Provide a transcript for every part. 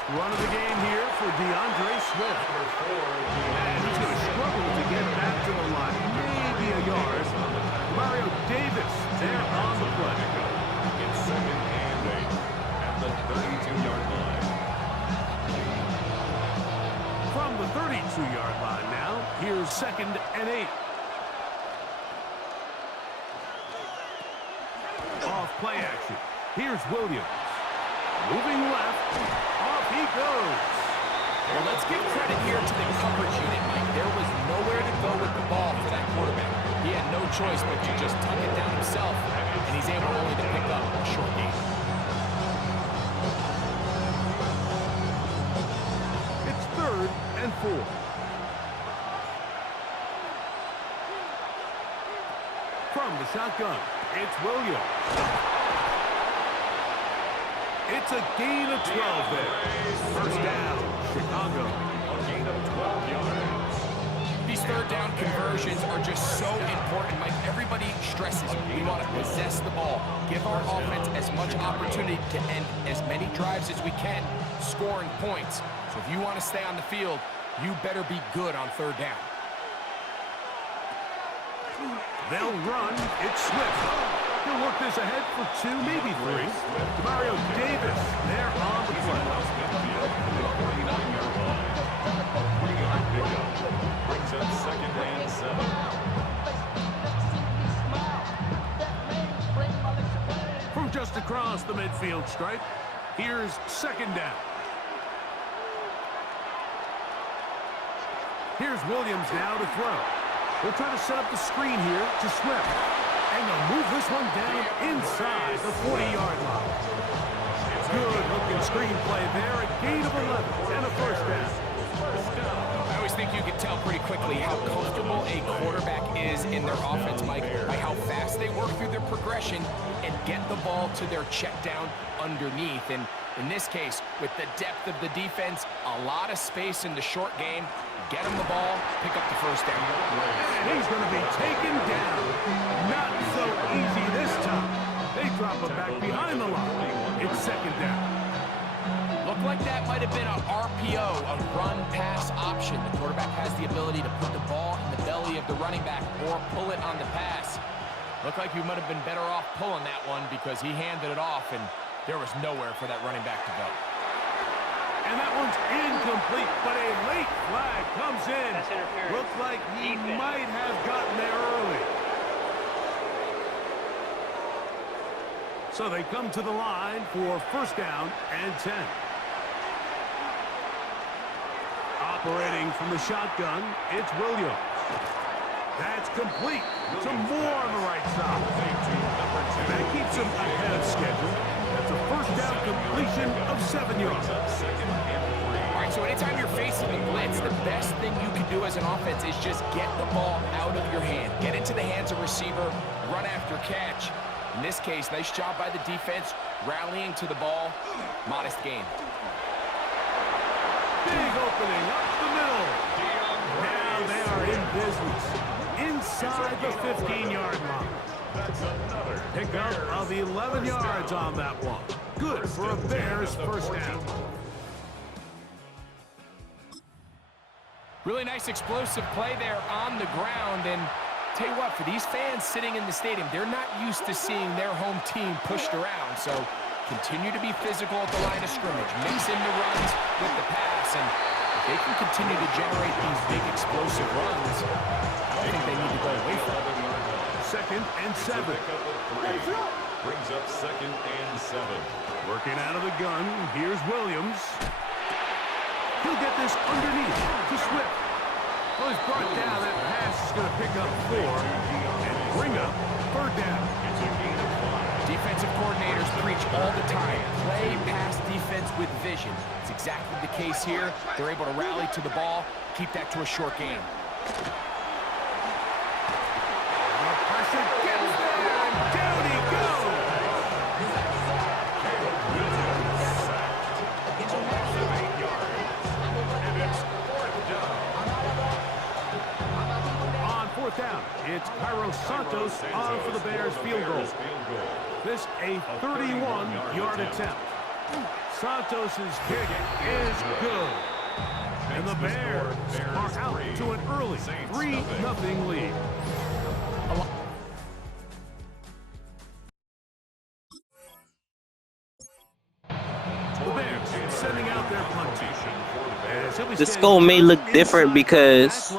First run of the game here for DeAndre Swift. And he's going to struggle to get back to the line. Maybe a yard. Mario Davis there on the play. It's 2nd and 8 at the 32-yard line. From the 32-yard line now, here's 2nd and 8. Off play action. Here's Williams. Moving left. Off he goes. Well, let's give credit here to the coverage unit, Mike. There was nowhere to go with the ball for that quarterback. He had no choice but to just tuck it down himself, and he's able only to pick up a short gain. It's 3rd and 4. From the shotgun, it's Williams. It's a gain of 12 there. First down, Chicago. A gain of 12 yards. These third down conversions are just so important, Mike. Everybody stresses we want to possess the ball, give our offense as much opportunity to end as many drives as we can, scoring points. So if you want to stay on the field, you better be good on third down. They'll run. It's Swift. He'll work this ahead for 2, maybe 3. Mario Davis there on the play. Brings up 2nd and 7. From just across the midfield stripe, here's 2nd down. Here's Williams now to throw. They'll try to set up the screen here to Swift. And they'll move this one down inside the 40-yard line. Good-looking screen play there, a gain of 11 and a first down. I always think you can tell pretty quickly how comfortable a quarterback is in their offense, Mike, by how fast they work through their progression and get the ball to their check down underneath. And in this case, with the depth of the defense, a lot of space in the short game, get him the ball, pick up the first down. And he's going to be taken down. Not so easy this time. They drop him back behind the line. It's 2nd down. Looked like that might have been an RPO, a run-pass option. The quarterback has the ability to put the ball in the belly of the running back or pull it on the pass. Looked like you might have been better off pulling that one because he handed it off, and there was nowhere for that running back to go. And that one's incomplete, but a late flag comes in. Looks like he might have gotten there early. So they come to the line for 1st down and 10. Operating from the shotgun, it's Williams. That's complete to Moore on the right side. That keeps him ahead of schedule. That's a first down completion of 7 yards. All right, so anytime you're facing the blitz, the best thing you can do as an offense is just get the ball out of your hand. Get into the hands of receiver, run after catch. In this case, nice job by the defense, rallying to the ball. Modest gain. Big opening up the middle. Now they are in business. Inside the 15-yard line. Pickup of 11 yards on that one. Good for a Bears first down. Really nice explosive play there on the ground, and tell you what, for these fans sitting in the stadium, they're not used to seeing their home team pushed around, so continue to be physical at the line of scrimmage, mix in the runs with the pass, and if they can continue to generate these big explosive runs, I don't think they need to go away from it. 2nd and 7. Brings up 2nd and 7. Working out of the gun, here's Williams. He'll get this underneath to Swift. Well, he's brought down. That pass is going to pick up 4 and bring up 3rd down. Defensive coordinators preach all the time, play pass defense with vision. It's exactly the case here. They're able to rally to the ball, keep that to a short game. The pressure gets there, and down he goes. On 4th down, it's Cairo Santos on for the Bears field goal. This a 31-yard attempt. Santos's kick is good. And the Bears are out to an early 3-0 lead. The Bears sending out their punch. The score may look different because,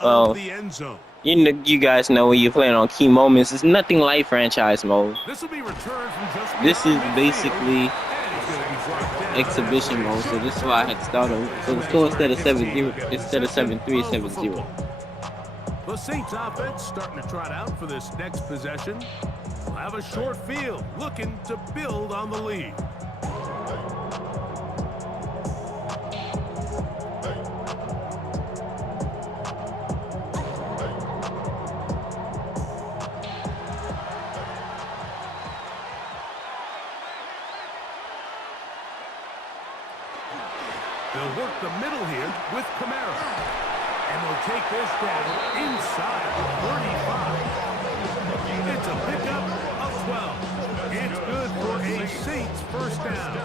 well, you guys know when you're playing on key moments, it's nothing like franchise mode. This is basically exhibition mode, so this is why I had to start over. So the score instead of 7-0, instead of 7-3, 7-0. The Saints offense starting to trot out for this next possession. We'll have a short field, looking to build on the lead. They'll work the middle here with Kamara. And they'll take this down inside the 35. It's a pickup of 12. It's good for a Saints first down.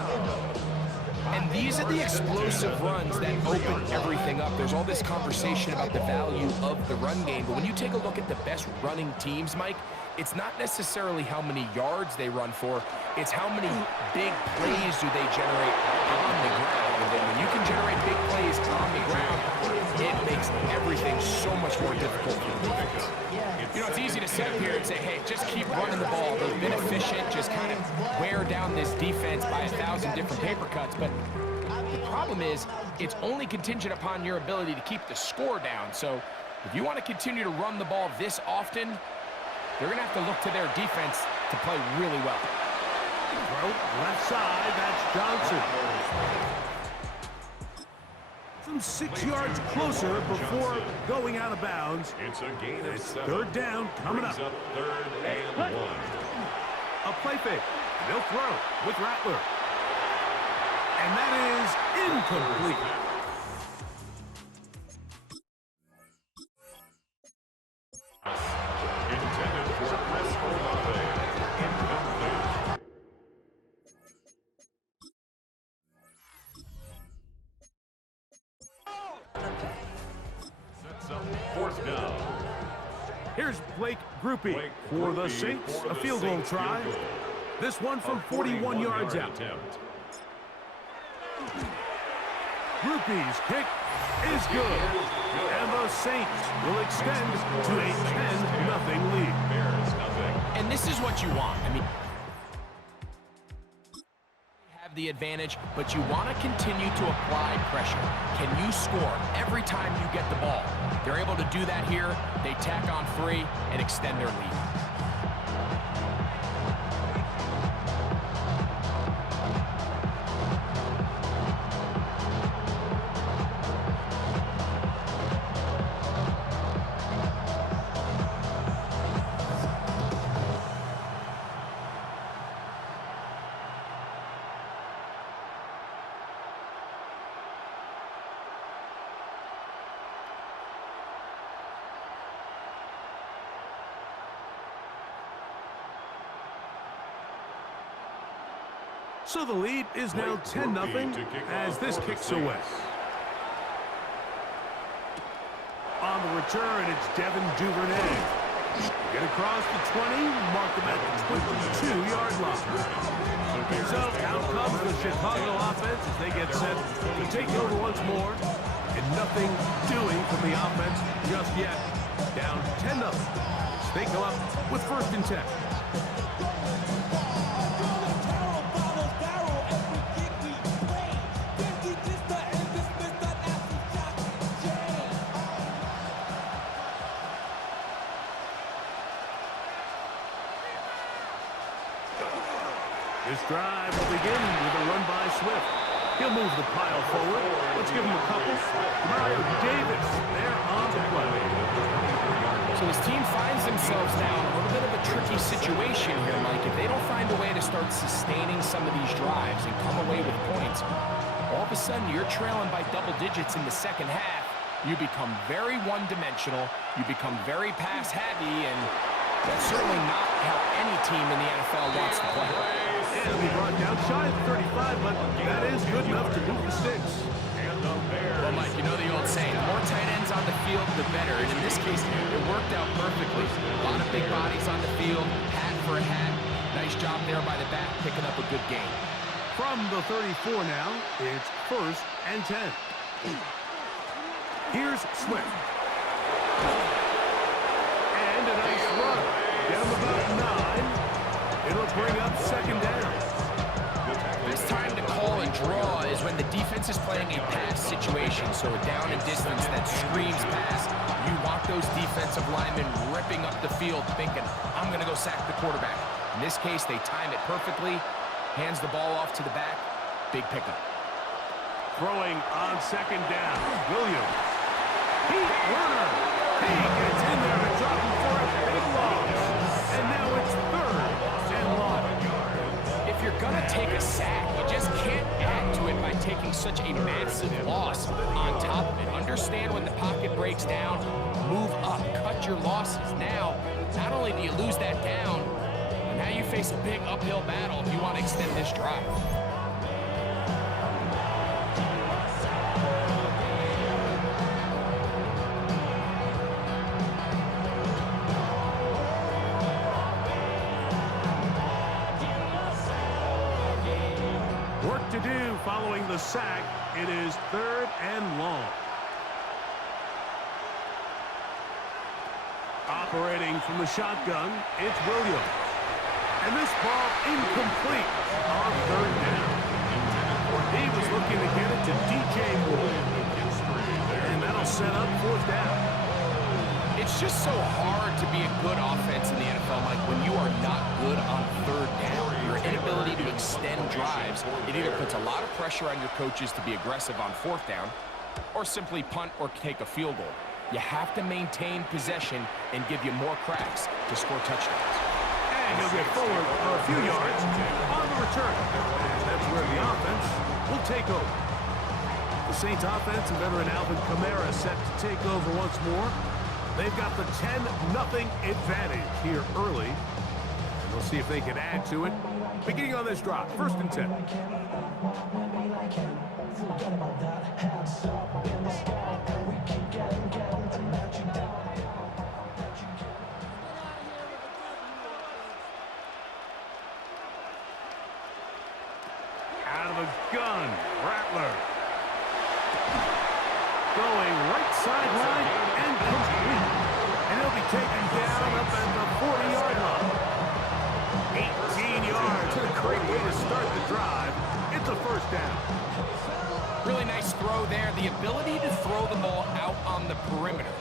And these are the explosive runs that open everything up. There's all this conversation about the value of the run game, but when you take a look at the best running teams, Mike, it's not necessarily how many yards they run for, it's how many big plays do they generate on the ground. And then when you can generate big plays on the ground, it makes everything so much more difficult for the defense. You know, it's easy to sit up here and say, hey, just keep running the ball. They've been efficient, just kind of wear down this defense by 1,000 different paper cuts. But the problem is, it's only contingent upon your ability to keep the score down. So if you want to continue to run the ball this often, they're going to have to look to their defense to play really well. Throw left side, that's Johnson. Some 6 yards closer before going out of bounds. It's a gain of 7. Third down coming up. Third and 1. A play fake. They'll throw with Rattler. And that is incomplete. Intended for Chris Olave. Incomplete. Sets up fourth down. Here's Blake Grupe for the Saints. A field goal try. This one from 41 yards out. Grupe's kick is good. And the Saints will extend to a 10-0 lead. And this is what you want. I mean, have the advantage, but you want to continue to apply pressure. Can you score every time you get the ball? They're able to do that here. They tack on 3 and extend their lead. So the lead is now 10-0 as this kicks away. On the return, it's Devin Duvernay. Get across the 20, mark him at the 22-yard line. So out comes the Chicago offense as they get set to take over once more. And nothing doing from the offense just yet. Down 10-0. They come up with 1st and 10. This drive will begin with a run by Swift. He'll move the pile forward. Let's give him a couple. Mario Davis there on the play. So this team finds themselves now in a little bit of a tricky situation here, Mike. If they don't find a way to start sustaining some of these drives and come away with points, all of a sudden you're trailing by double digits in the second half. You become very one-dimensional. You become very pass-heavy, and that's certainly not how any team in the NFL wants to play. And it'll be brought down shy of 35, but that is good enough to move the sticks. And the Bears. Well, Mike, you know the old saying, the more tight ends on the field, the better. And in this case, it worked out perfectly. A lot of big bodies on the field, hat for a hat. Nice job there by the back, picking up a good game. From the 34 now, it's 1st and 10. Here's Swift. And a nice run. Get him about 9. It'll bring up 2nd down. This time to call a draw is when the defense is playing a pass situation, so a down and distance that screams pass. You want those defensive linemen ripping up the field thinking, I'm going to go sack the quarterback. In this case, they time it perfectly, hands the ball off to the back, big pickup. Throwing on 2nd down, Williams. Werner. He gets in there to drop him for a big loss. And now it's 3rd and long. If you're going to take a sack, you just can't add to it by taking such a massive loss on top of it. Understand when the pocket breaks down, move up, cut your losses. Now, not only do you lose that down, but now you face a big uphill battle if you want to extend this drive. Work to do following the sack. It is 3rd and long. Operating from the shotgun, it's Williams. And this ball incomplete on 3rd down. He was looking to get it to DJ Moore. And that'll set up 4th down. It's just so hard to be a good offense in the NFL, Mike, when you are not good on 3rd down. Your inability to extend drives, it either puts a lot of pressure on your coaches to be aggressive on 4th down, or simply punt or take a field goal. You have to maintain possession and give you more cracks to score touchdowns. And he'll get forward for a few yards on the return. And that's where the offense will take over. The Saints offense and veteran Alvin Kamara set to take over once more. They've got the 10-0 advantage here early. And we'll see if they can add to it. Beginning on this drive, 1st and 10. Out of the gun, Rattler. Going right sideline and complete. And he'll be taken down up at the 40-yard line. 18 yards. A great way to start the drive. It's a 1st down. Really nice throw there. The ability to throw the ball out on the perimeter.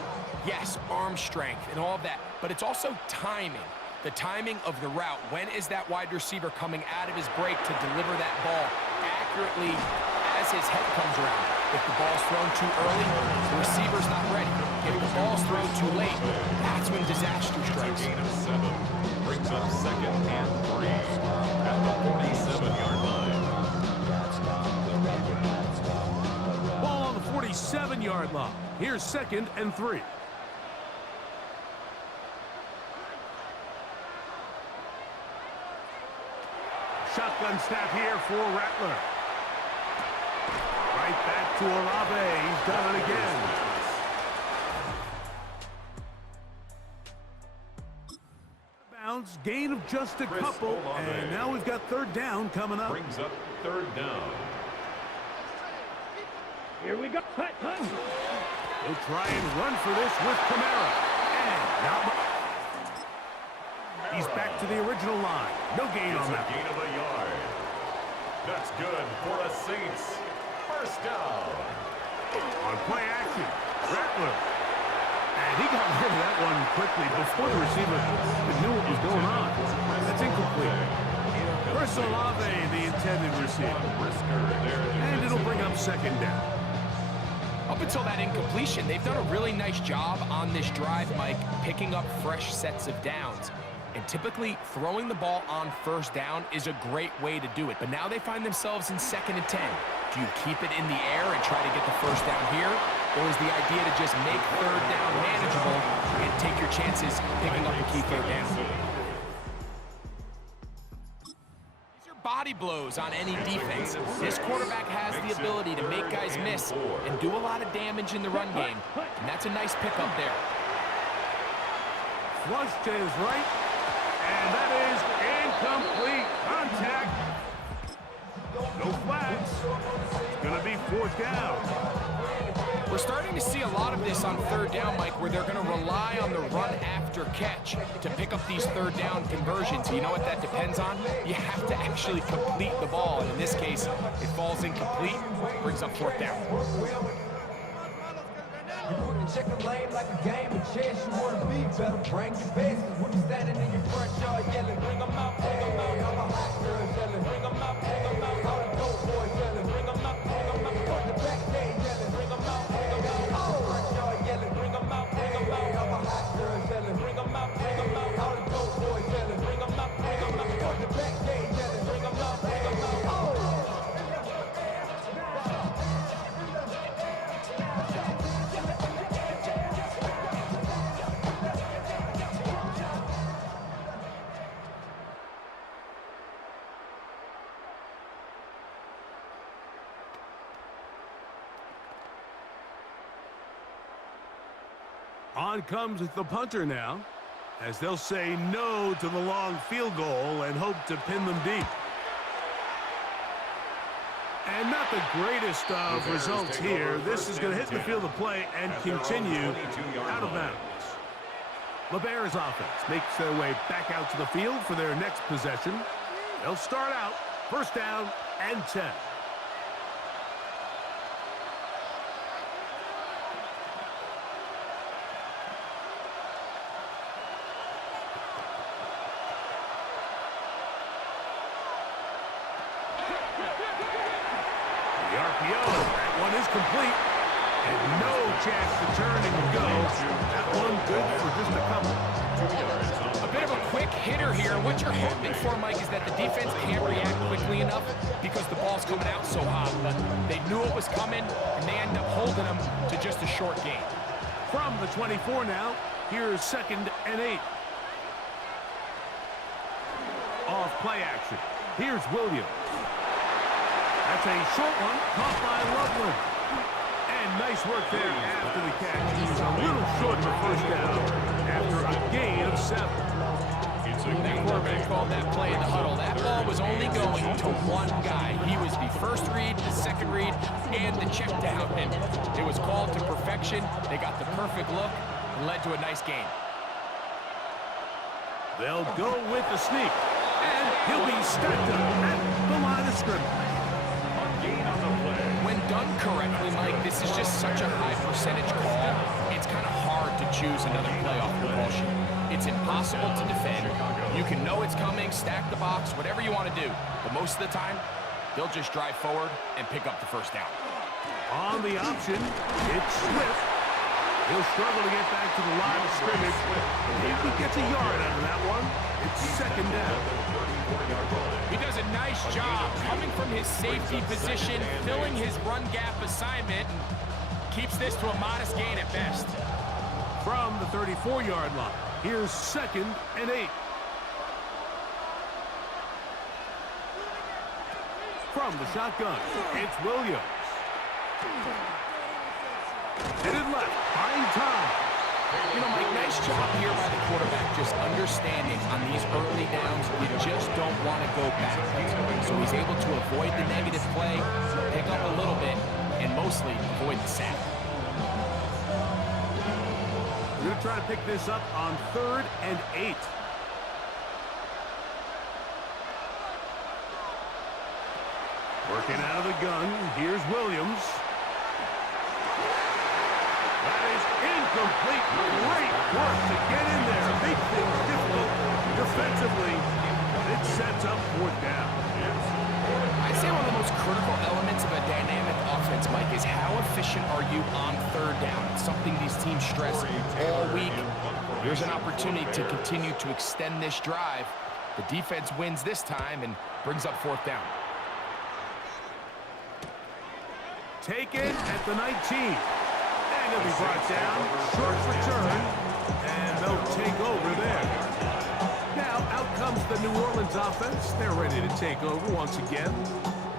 Yes, arm strength and all of that, but it's also timing. The timing of the route. When is that wide receiver coming out of his break to deliver that ball accurately as his head comes around? If the ball's thrown too early, the receiver's not ready. If the ball's thrown too late, that's when disaster strikes. Gain of 7 brings up 2nd and 3 at the 47-yard line. Ball on the 47-yard line. Here's 2nd and 3. Shotgun snap here for Rattler. Right back to Olave. He's done it again. Bounds, gain of just a couple, and now we've got 3rd down coming up. Brings up 3rd down. Here we go. He'll try and run for this with Kamara. And now he's back to the original line. No gain on that. Gain of a yard. That's good for the Saints. 1st down. On play action, Rattler. And he got rid of that one quickly before the receiver knew what was going on. That's incomplete. Chris Olave, the intended receiver. And it'll bring up 2nd down. Up until that incompletion, they've done a really nice job on this drive, Mike, picking up fresh sets of downs. And typically, throwing the ball on 1st down is a great way to do it. But now they find themselves in 2nd and 10. Do you keep it in the air and try to get the 1st down here? Or is the idea to just make 3rd down manageable and take your chances picking up a key 3rd down? body blows on any defense. This quarterback has the ability to make guys miss and do a lot of damage in the run game. And that's a nice pickup there. Flush to his right, and that is incomplete. Contact. No flags. It's going to be 4th down. We're starting to see a lot of this on 3rd down, Mike, where they're going to rely on the run after catch to pick up these 3rd down conversions. You know what that depends on? You have to actually complete the ball, and in this case, it falls incomplete, brings up 4th down. You put the chicken lane like a game of chess. You want to be better, bring your best. When you standing in your front yard yelling, bring them out, bring them out. All the hot girls yelling, bring them out, bring them out. All the dope boys yelling, bring them out, bring them out. From the back day yelling, bring them out, bring them out. All the front yard yelling, bring them out, bring them out. All the hot girls yelling, bring them out, bring them out. All the dope boys yelling, bring them out, bring them out. From the back day yelling, bring them out, bring them out. On comes the punter now, as they'll say no to the long field goal and hope to pin them deep. And not the greatest of results here. This is going to hit the field of play and continue out of bounds. LeBear's offense makes their way back out to the field for their next possession. They'll start out 1st down and 10. That one is complete, and no chance to turn and go. That one good for just a couple. A bit of a quick hitter here. What you're hoping for, Mike, is that the defense can't react quickly enough because the ball's coming out so hot. But they knew it was coming, and they end up holding them to just a short gain. From the 24 now, here's 2nd and 8. Off play action. Here's Williams. That's a short one, caught by Loveland. And nice work there after the catch. He was a little short for 1st down after a gain of 7. That quarterback called that play in the huddle. That ball was only going to one guy. He was the first read, the second read, and the check down. And it was called to perfection. They got the perfect look and led to a nice gain. They'll go with the sneak. And he'll be stacked up at the line of scrimmage. When done correctly, Mike, this is just such a high percentage call. It's kind of hard to choose another play off your ball sheet. It's impossible to defend. You can know it's coming, stack the box, whatever you want to do. But most of the time, they'll just drive forward and pick up the 1st down. On the option, it's Swift. He'll struggle to get back to the line of scrimmage. If he gets a yard out of that one, it's 2nd down. He does a nice job coming from his safety position, filling his run gap assignment, and keeps this to a modest gain at best. From the 34-yard line, here's 2nd and 8. From the shotgun, it's Williams. Hit it left, buying time. You know, Mike, nice job here by the quarterback, just understanding on these early downs, you just don't want to go backwards. So he's able to avoid the negative play, pick up a little bit, and mostly avoid the sack. We're going to try to pick this up on 3rd and 8. Working out of the gun, here's Williams. That is incomplete. Great work to get in there. Make things difficult defensively. It sets up 4th down. I'd say one of the most critical elements of a dynamic offense, Mike, is how efficient are you on 3rd down? It's something these teams stress all week. Here's an opportunity to continue to extend this drive. The defense wins this time and brings up 4th down. Taken at the 19. And he'll be brought down, short return, and they'll take over there. Now out comes the New Orleans offense. They're ready to take over once again.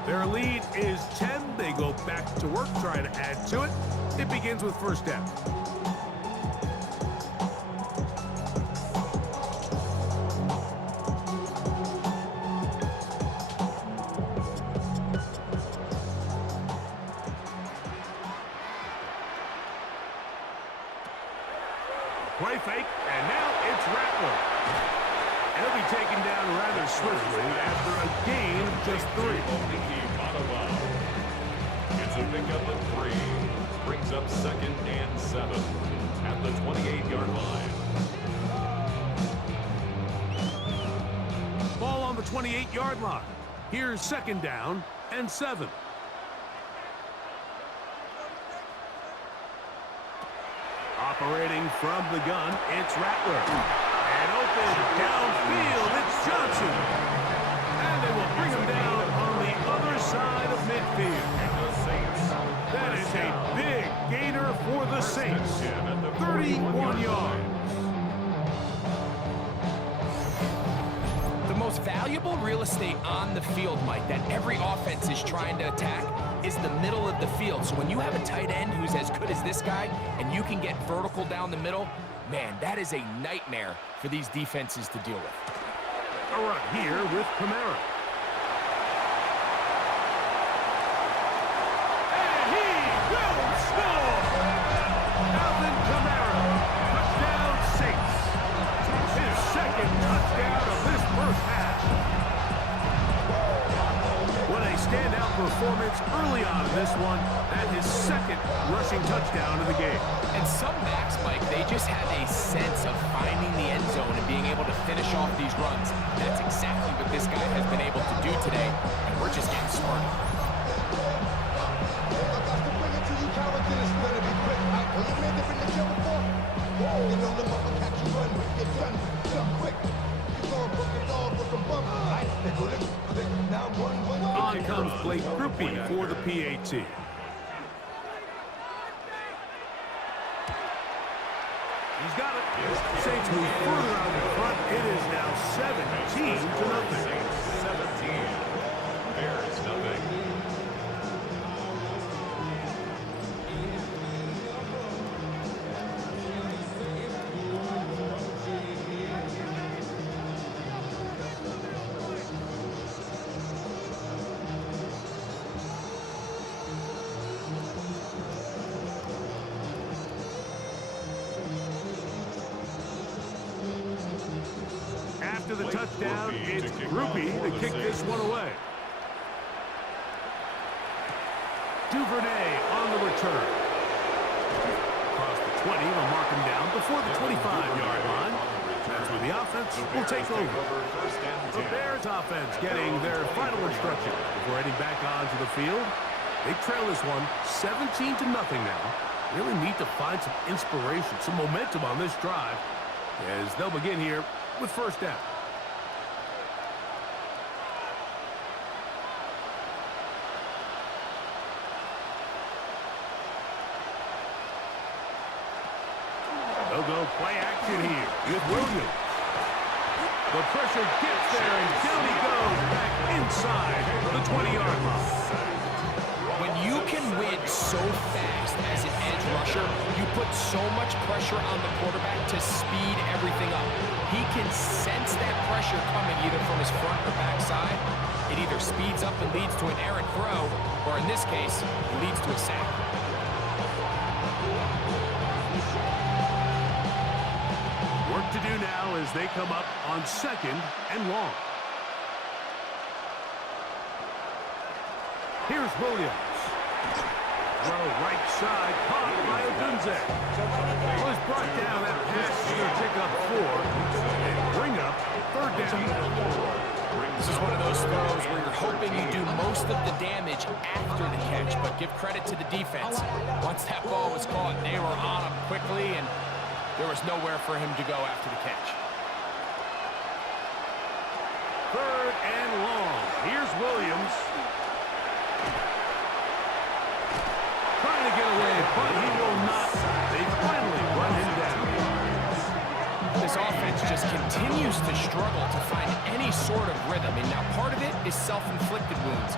Their lead is 10. They go back to work, trying to add to it. It begins with first down. Play fake, and now it's Rattler. He'll be taken down rather swiftly after a gain of just 3. It's a pickup of 3. Brings up 2nd and 7 at the 28-yard line. Ball on the 28-yard line. Here's 2nd down and 7. Operating from the gun, it's Rattler. And open downfield, it's Johnson. And they will bring him down on the other side of midfield. That is a big gainer for the Saints. 31 yards. The most valuable real estate on the field, Mike, that every offense is trying to attack is the middle of the field. So when you have a tight end who's as good as this guy and you can get vertical down the middle, man, that is a nightmare for these defenses to deal with. A run here with Kamara. And he will score! Alvin Kamara, touchdown Saints. His 2nd touchdown of this first half. What a standout performance early on in this one. That his 2nd rushing touchdown of the game. And some backs, Mike, they just have a sense of finding the end zone and being able to finish off these runs. That's exactly what this guy has been able to do today, and we're just getting started. On comes Blake Grupe for the PAT. He's got it. Saints move further out in front. It is now 17-0. 17. Bears nothing. After the touchdown, it's Grupe to kick this one away. Duvernay on the return. Across the 20, they'll mark him down before the 25-yard line. That's where the offense will take over. The Bears offense getting their final instruction before heading back onto the field. They trail this one 17-0 now. Really need to find some inspiration, some momentum on this drive as they'll begin here with first down. They'll go play action here with Williams. The pressure gets there, and down he goes back inside the 20-yard line. When you can win so fast as an edge rusher, you put so much pressure on the quarterback to speed everything up. He can sense that pressure coming either from his front or back side. It either speeds up and leads to an errant throw, or in this case, it leads to a sack. Work to do now as they come up on 2nd and long. Here's Williams. Throw right side, caught by Odunze. Was brought down. That pass is going to pick up 4 and bring up 3rd down. This is one of those throws where you're hoping you do most of the damage after the catch, but give credit to the defense. Once that ball was caught, they were on him quickly, and there was nowhere for him to go after the catch. 3rd and long. Here's Williams. Trying to get away, but he will not. They finally run him down. This offense just continues to struggle to find any sort of rhythm. And now part of it is self-inflicted wounds.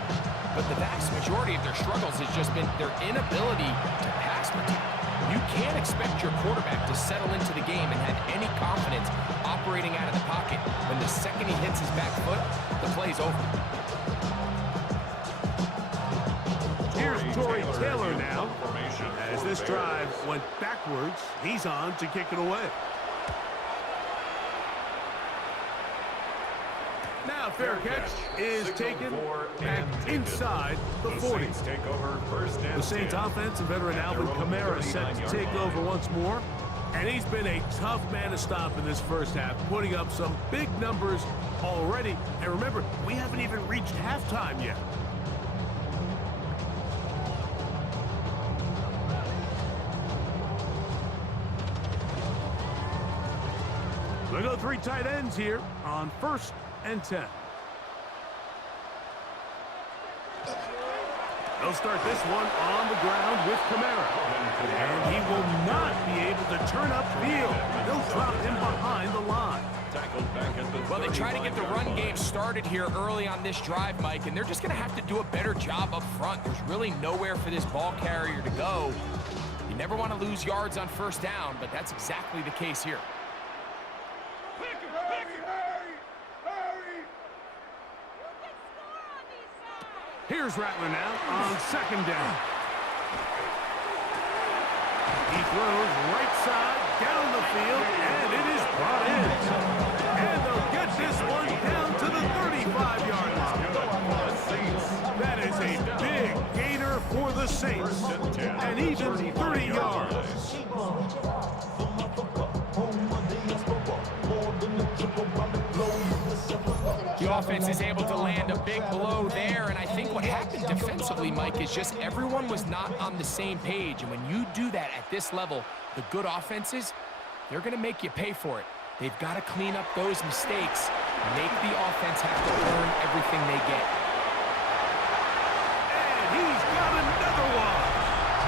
But the vast majority of their struggles has just been their inability to pass protect. You can't expect your quarterback to settle into the game and have any confidence operating out of the pocket. When the second he hits his back foot, the play's over. Here's Tory Taylor now. As this drive went backwards, he's on to kick it away. Now fair catch is taken back inside the 40. The Saints offense and veteran Alvin Kamara set to take over once more. And he's been a tough man to stop in this first half, putting up some big numbers already. And remember, we haven't even reached halftime yet. We go 3 tight ends here on 1st and 10. They'll start this one on the ground with Kamara. And he will not be able to turn upfield. They'll drop him behind the line. Well, they try to get the run game started here early on this drive, Mike, and they're just going to have to do a better job up front. There's really nowhere for this ball carrier to go. You never want to lose yards on 1st down, but that's exactly the case here. Here's Rattler now on 2nd down. He throws right side down the field, and it is brought in. And they'll get this one down to the 35-yard line. That is a big gainer for the Saints, and even 30 yards. The offense is able to land a big blow there, and I think what happened defensively, Mike, is just everyone was not on the same page. And when you do that at this level, the good offenses, they're going to make you pay for it. They've got to clean up those mistakes, make the offense have to earn everything they get. And he's got another one.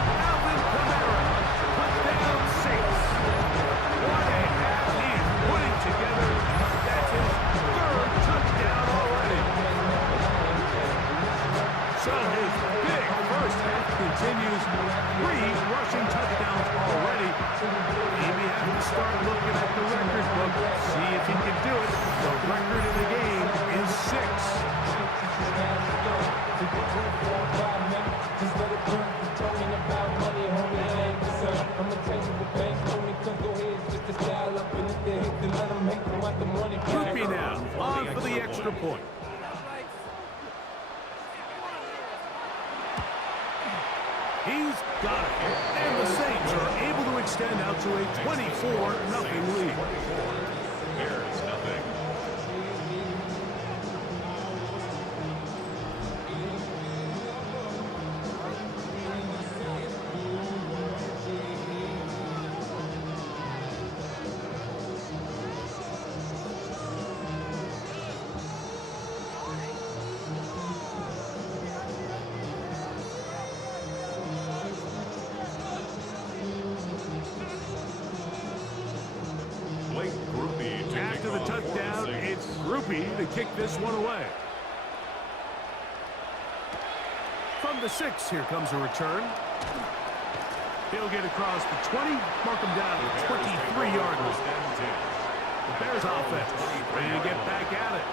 Alvin Kamara, touchdown Saints. What a half he is putting together. That's his 3rd touchdown already. So his big first half continues. 3 rushing touchdowns already. Maybe have to start looking at the record book, see if he can do it. The record in the game is 6. Groupie now, on for the extra point. He's got it. And the Saints are able to extend out to a 24-0 lead. Bears nothing. After the touchdown, it's Groupie to kick this one away. From the 6, here comes a return. He'll get across the 20, mark him down at the 23-yard line. The Bears offense ready to get back at it.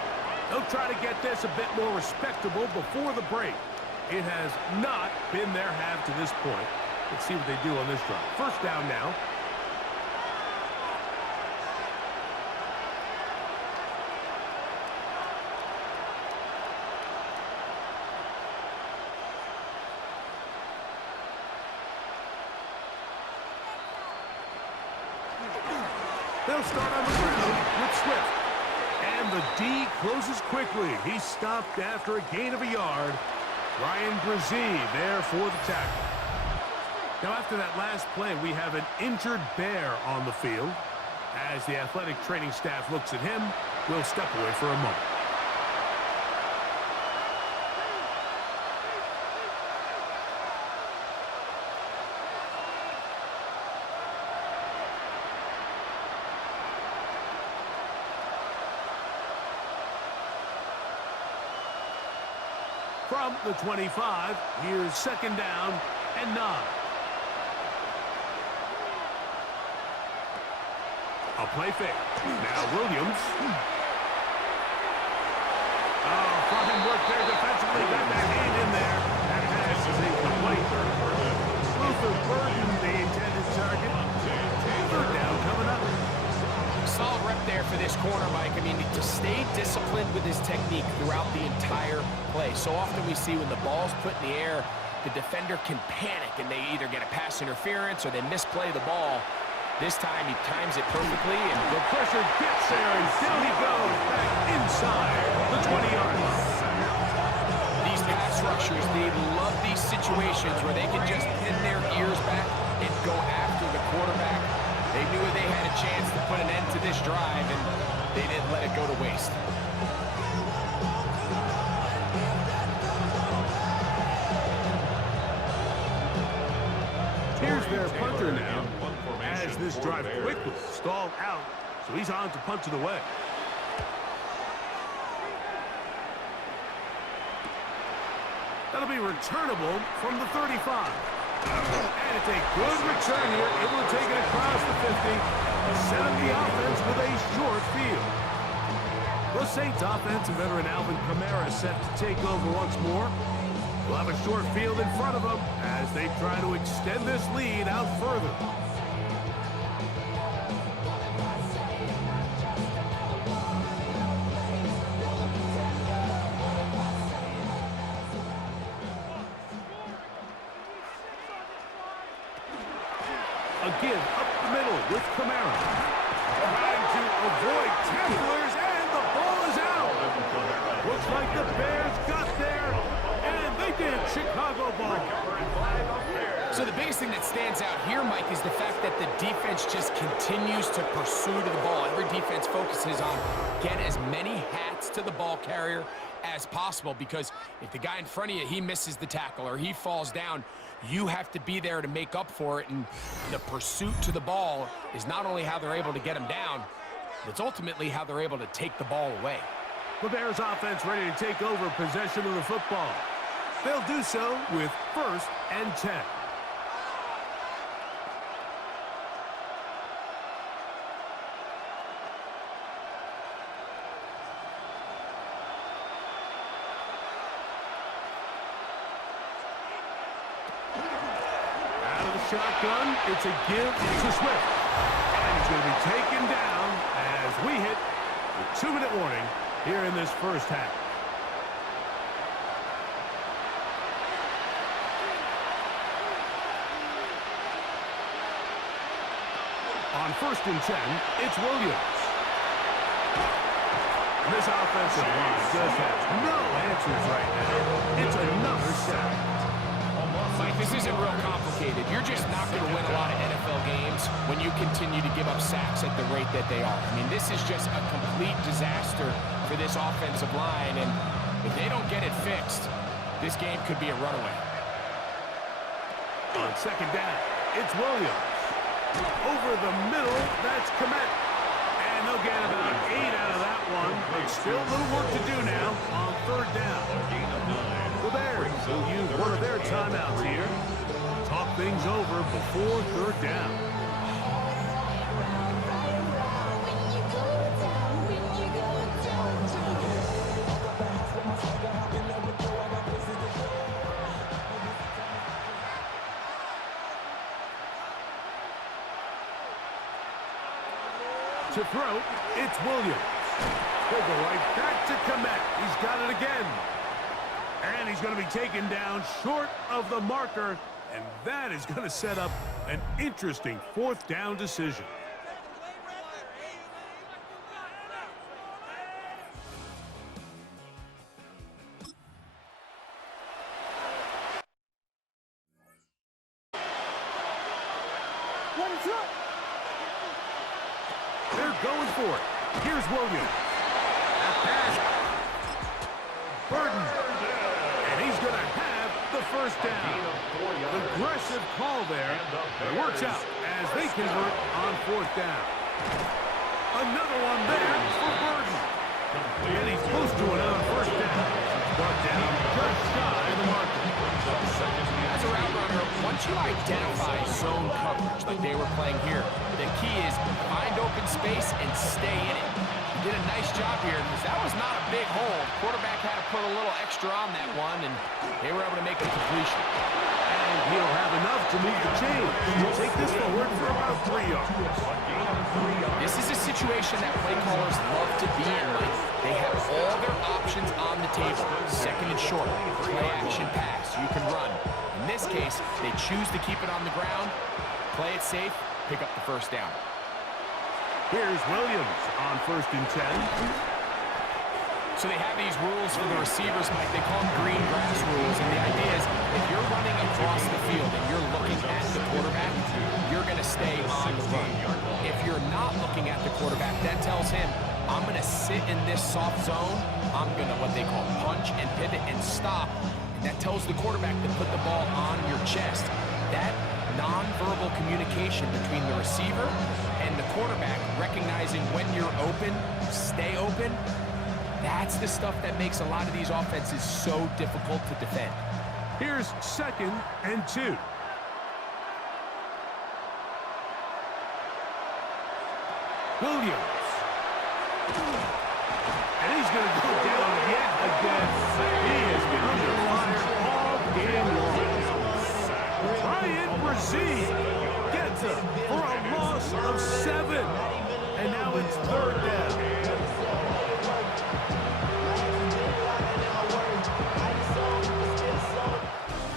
They'll try to get this a bit more respectable before the break. It has not been their half to this point. Let's see what they do on this drive. 1st down now. They'll start on the ground with Swift. And the D closes quickly. He's stopped after a gain of a yard. Ryan Brzee there for the tackle. Now after that last play, we have an injured Bear on the field. As the athletic training staff looks at him, we'll step away for a moment. From the 25, here's 2nd down and 9. A play fake. Now Williams. Oh, fine work there defensively. Got that hand in there. That pass is incomplete. Luther Burden, the intended target. 3rd down coming up. Solid rep there for this corner, Mike. I mean, to stay disciplined with his technique throughout the entire play. So often we see when the ball's put in the air, the defender can panic and they either get a pass interference or they misplay the ball. This time he times it perfectly, and the pressure gets there, and down he goes back inside the 20-yard line. These pass rushers, they love these situations where they can just pin their ears back and go after the quarterback. They knew they had a chance to put an end to this drive, and they didn't let it go to waste. Here's their punter now, as this drive quickly stalled out, so he's on to punch it away. That'll be returnable from the 35. And it's a good return here, able to take it across the 50, set up the offense with a short field. The Saints offense and veteran Alvin Kamara set to take over once more. We'll have a short field in front of them as they try to extend this lead out further. A give up the middle with Kamara. Trying to avoid tacklers, and the ball is out. Looks like the Bears got there, and they did. Chicago ball. So the biggest thing that stands out here, Mike, is the fact that the defense just continues to pursue to the ball. Every defense focuses on get as many hats to the ball carrier as possible, because if the guy in front of you, he misses the tackle or he falls down, you have to be there to make up for it. And the pursuit to the ball is not only how they're able to get him down, it's ultimately how they're able to take the ball away. The Bears offense ready to take over possession of the football. They'll do so with 1st and 10. Shotgun, it's a give to Swift. And he's going to be taken down as we hit the 2-minute warning here in this first half. On 1st and 10, it's Williams. And this offensive line just has no answers right now. It's another sack. Mike, this isn't real complicated. You're just not going to win a lot of NFL games when you continue to give up sacks at the rate that they are. I mean, this is just a complete disaster for this offensive line, and if they don't get it fixed, this game could be a runaway. On 2nd down, it's Williams. Over the middle, that's Kmet. And they'll get about 8 out of that one, but still a little work to do now on 3rd down. The Bears will use one of their timeouts here. Talk things over before 3rd down. To throw, it's Williams. He'll go right back to Kmet. He's got it again. And he's going to be taken down short of the marker, and that is going to set up an interesting 4th down decision. They're going for it. Here's Williams. That pass. Burden. And he's going to have the 1st down. Aggressive call there. It works out as they convert on 4th down. Another one there for Burden. And he's close to it on 1st down. Brought down just shy of the marker. As a route runner, once you identify zone coverage like they were playing here, the key is find open space and stay in it. He did a nice job here because that was not a big hole. Quarterback had to put a little extra on that one, and they were able to make the completion. And he'll have enough to move the chain. He'll take this forward for about 3 yards. This is a situation that play callers love to be in, Mike. They have all their options on the table. Second and short, play action pass. You can run. In this case, they choose to keep it on the ground, play it safe, pick up the first down. Here's Williams on 1st and 10. So they have these rules for the receivers, Mike. They call them green grass rules. And the idea is if you're running across the field and you're looking at the quarterback, you're going to stay on the run. If you're not looking at the quarterback, that tells him, I'm going to sit in this soft zone. I'm going to what they call punch and pivot and stop. And that tells the quarterback to put the ball on your chest. That nonverbal communication between the receiver and the quarterback, recognizing when you're open, stay open, that's the stuff that makes a lot of these offenses so difficult to defend. Here's 2nd and 2. Williams. And he's going to go down yet again. He has been under fire all game long. Ryan Brzee gets him for a loss of 7. And now it's 3rd down.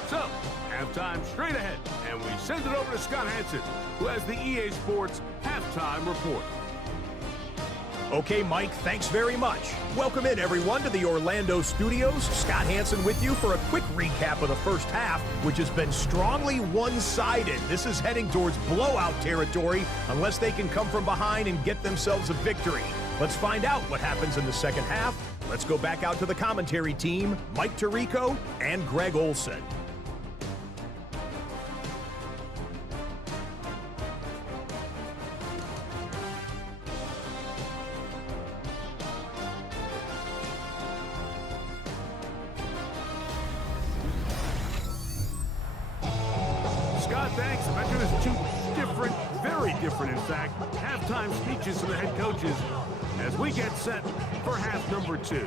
So, halftime straight ahead, and we send it over to Scott Hanson, who has the EA Sports halftime report. Okay, Mike, thanks very much. Welcome in, everyone, to the Orlando studios. Scott Hanson with you for a quick recap of the first half, which has been strongly one-sided. This is heading towards blowout territory unless they can come from behind and get themselves a victory. Let's find out what happens in the second half. Let's go back out to the commentary team, Mike Tirico and Greg Olson. Scott, thanks. I bet there's 2 different, very different, in fact, halftime speeches from the head coaches as we get set for half number 2.